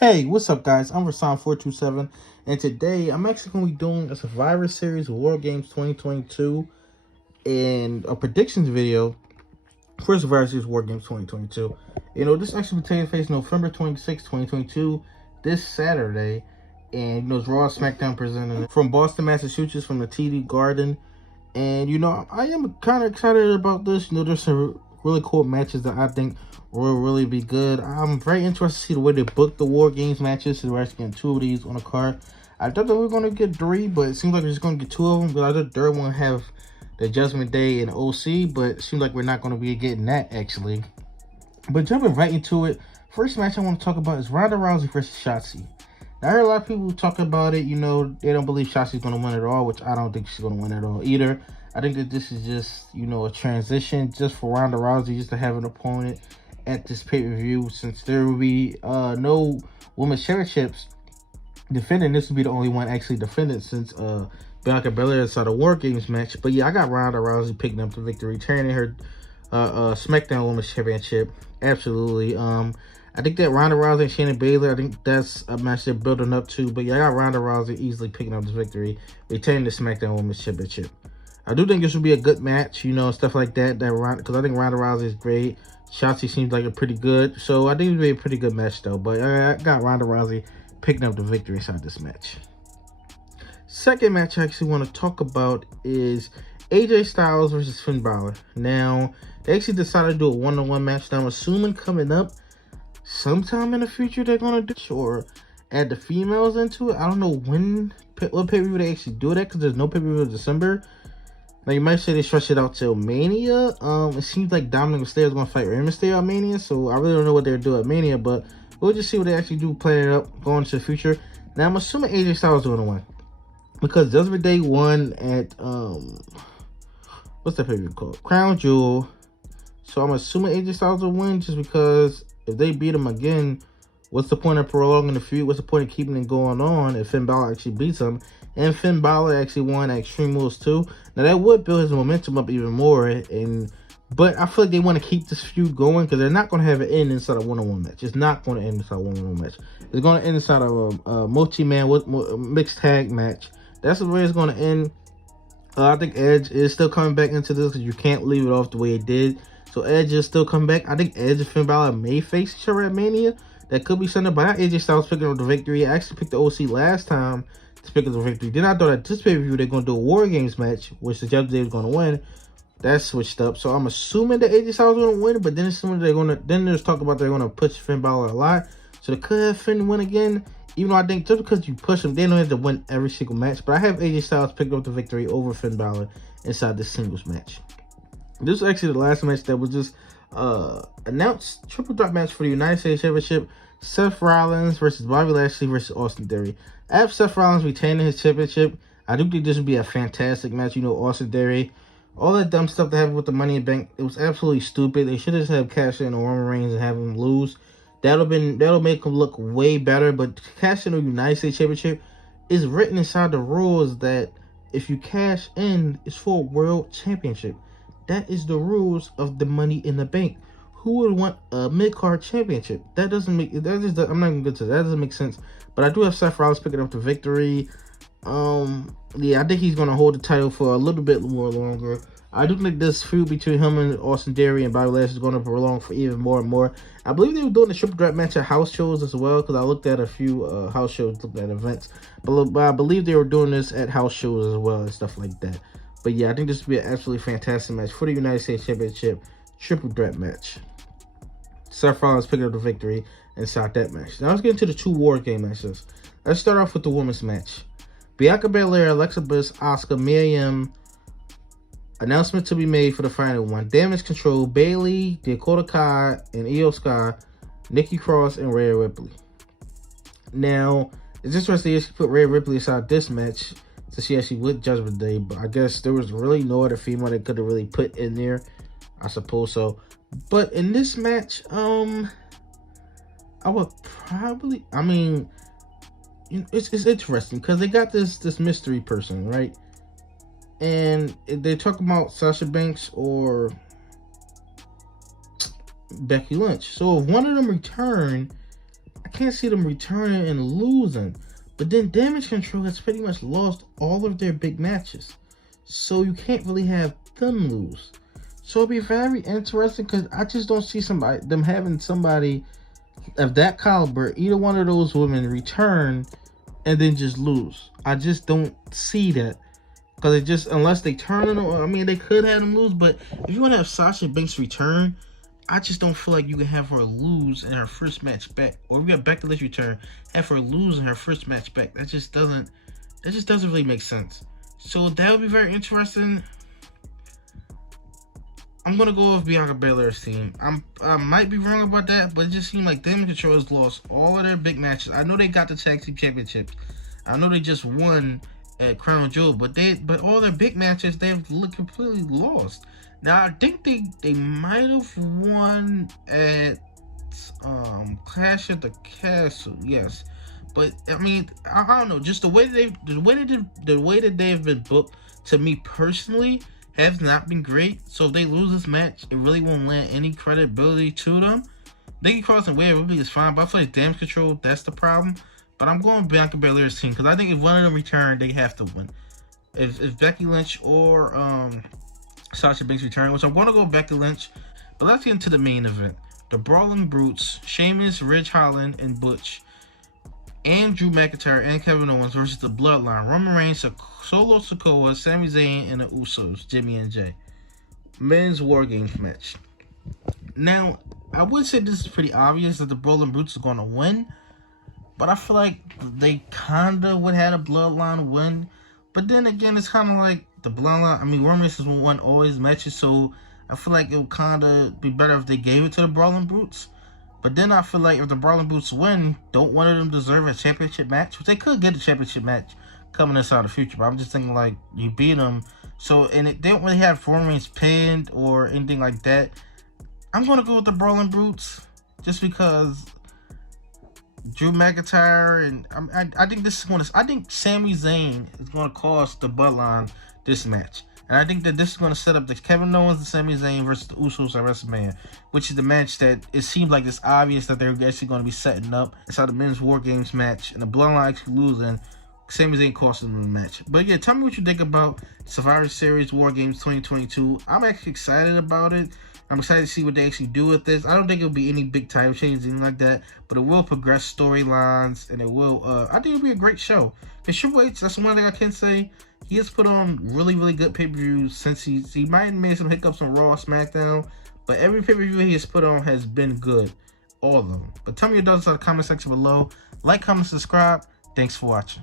Hey, what's up, guys? I'm Rasan427, and today I'm actually going to be doing a Survivor Series War Games 2022 and a predictions video for Survivor Series War Games 2022. This actually will take place November 26, 2022, this Saturday, and it's Raw SmackDown presented from Boston, Massachusetts, from the TD Garden. And I am kind of excited about this. There's some really cool matches that I think will really be good. I'm very interested to see the way they book the War Games matches. So we're actually getting 2 of these on the card. I thought that we were going to get 3, but it seems like we're just going to get 2 of them. But I thought the third one have the Judgment Day and OC, but it seems like we're not going to be getting that actually. But jumping right into it, first match I want to talk about is Ronda Rousey versus Shotzi. Now, I heard a lot of people talk about it. They don't believe Shotzi's going to win at all, which I don't think she's going to win at all either. I think that this is just, a transition just for Ronda Rousey just to have an opponent at this pay-per-view, since there will be no women's championships defending. This will be the only one actually defended since Bianca Belair saw the War Games match. But yeah, I got Ronda Rousey picking up the victory, returning her SmackDown Women's Championship. Absolutely. I think that Ronda Rousey and Shayna Baszler, I think that's a match they're building up to. But yeah, I got Ronda Rousey easily picking up the victory, retaining the SmackDown Women's Championship. I do think this will be a good match, stuff like that. Because I think Ronda Rousey is great. Shotzi seems like a pretty good. So I think it'll be a pretty good match, though. But I got Ronda Rousey picking up the victory inside this match. Second match I actually want to talk about is AJ Styles versus Finn Balor. Now, they actually decided to do a one-on-one match. Now, I'm assuming coming up sometime in the future they're going to do, or add the females into it. I don't know what pay-per-view they actually do that, because there's no pay-per-view in December. Now, you might say they stretch it out till Mania. It seems like Dominic Mysterio is going to fight Rey Mysterio at Mania, so I really don't know what they're doing at Mania, but we'll just see what they actually do, play it up, going into the future. Now, I'm assuming AJ Styles is going to win, because Judgment Day won at, what's that pay-per-view called? Crown Jewel. So I'm assuming AJ Styles will win, just because if they beat him again, what's the point of prolonging the feud? What's the point of keeping it going on if Finn Balor actually beats him? And Finn Balor actually won at Extreme Rules too. Now that would build his momentum up even more. But I feel like they want to keep this feud going, because they're not going to have it end inside a one-on-one match. It's not going to end inside a one-on-one match. It's going to end inside of a multi-man mixed tag match. That's the way it's going to end. I think Edge is still coming back into this, because you can't leave it off the way it did. So Edge is still coming back. I think Edge and Finn Balor may face each other at Mania. That could be something, but not AJ Styles picking up the victory. I actually picked the OC last time to pick up the victory. Then I thought at this pay-per-view they're going to do a War Games match, which the Judgment Day was going to win. That switched up. So I'm assuming that AJ Styles is going to win, but then assuming then there's talk about they're going to push Finn Balor a lot. So they could have Finn win again. Even though I think just because you push him, they don't have to win every single match. But I have AJ Styles pick up the victory over Finn Balor inside this singles match. This was actually the last match that was just announced. Triple threat match for the United States Championship. Seth Rollins versus Bobby Lashley versus Austin Theory. I have Seth Rollins retaining his championship. I do think this would be a fantastic match. Austin Theory, all that dumb stuff that happened with the Money in the Bank, it was absolutely stupid. They should have just had Cash in on Roman Reigns and have him lose. That'll make him look way better. But cash in the United States Championship is written inside the rules that if you cash in, it's for a world championship. That is the rules of the Money in the Bank. Who would want a mid-card championship? I'm not even good to that. That doesn't make sense. But I do have Seth Rollins picking up the victory. Yeah, I think he's going to hold the title for a little bit more longer. I do think this feud between him and Austin Theory and Bobby Lashley is going to prolong for even more and more. I believe they were doing the triple threat match at house shows as well, because I looked at a few house shows, looked at events. But I believe they were doing this at house shows as well and stuff like that. But yeah, I think this would be an absolutely fantastic match for the United States Championship triple threat match. Seth Rollins picking up the victory inside that match. Now let's get into the 2 War Game matches. Let's start off with the women's match. Bianca Belair, Alexa Bliss, Asuka, Mia Yim. Announcement to be made for the final one. Damage Control, Bayley, Dakota Kai, and Io Sky, Nikki Cross, and Rhea Ripley. Now, it's interesting that she put Rhea Ripley inside this match, so she actually with Judgment Day, but I guess there was really no other female they could have really put in there. I suppose so. But in this match, I would probably, it's interesting because they got this mystery person, right? And they're talking about Sasha Banks or Becky Lynch. So if one of them return, I can't see them returning and losing. But then Damage Control has pretty much lost all of their big matches. So you can't really have them lose. So it'll be very interesting because I just don't see them having somebody of that caliber, either one of those women, return and then just lose. I just don't see that. Because it just, unless they turn on, I mean, they could have them lose, but if you want to have Sasha Banks return, I just don't feel like you can have her lose in her first match back. Or if you got Becky Lynch return, have her lose in her first match back. That just doesn't really make sense. So that would be very interesting. I'm gonna go with Bianca Belair's team. I might be wrong about that, but it just seemed like Damage Control has lost all of their big matches. I know they got the tag team championships. I know they just won at Crown Jewel, but all their big matches they've looked completely lost. Now I think they might have won at Clash at the Castle, yes. But I mean, I don't know, just the way that they've been booked, to me personally, has not been great. So if they lose this match, it really won't lend any credibility to them. They can cross and Wade really is fine, but I feel like Damage Control, that's the problem. But I'm going with Bianca Belair's team because I think if one of them return, they have to win. If Becky Lynch or Sasha Banks return, which I'm going to go with Becky Lynch. But let's get into the main event. The Brawling Brutes, Sheamus, Ridge Holland, and Butch, and Drew McIntyre and Kevin Owens versus the Bloodline, Roman Reigns, Solo Sikoa, Sami Zayn, and the Usos, Jimmy and Jay. Men's War Games match. Now, I would say this is pretty obvious that the Brawling Brutes are going to win. But I feel like they kind of would have a Bloodline win. But then again, it's kind of like the Bloodline. I mean, Roman Reigns has won all his matches, so I feel like it would kind of be better if they gave it to the Brawling Brutes. But then I feel like if the Brawling Brutes win, don't one of them deserve a championship match? Which they could get a championship match coming inside the future. But I'm just thinking like you beat them. So, and they don't really have Roman Reigns pinned or anything like that. I'm going to go with the Brawling Brutes just because Drew McIntyre, and I think this is going to. I think Sami Zayn is going to cost the Bloodline this match, and I think that this is going to set up the Kevin Owens and Sami Zayn versus the Usos at WrestleMania, which is the match that it seems like it's obvious that they're actually going to be setting up inside the Men's War Games match, and the Bloodline actually losing. Sami Zayn costing them the match. But yeah, tell me what you think about Survivor Series War Games 2022. I'm actually excited about it. I'm excited to see what they actually do with this. I don't think it'll be any big time changes, anything like that, but it will progress storylines, and it will, I think it'll be a great show. Because Triple H, that's one thing I can say, he has put on really, really good pay-per-views since he might have made some hiccups on Raw, SmackDown, but every pay-per-view he has put on has been good. All of them. But tell me your thoughts in the comment section below. Like, comment, subscribe. Thanks for watching.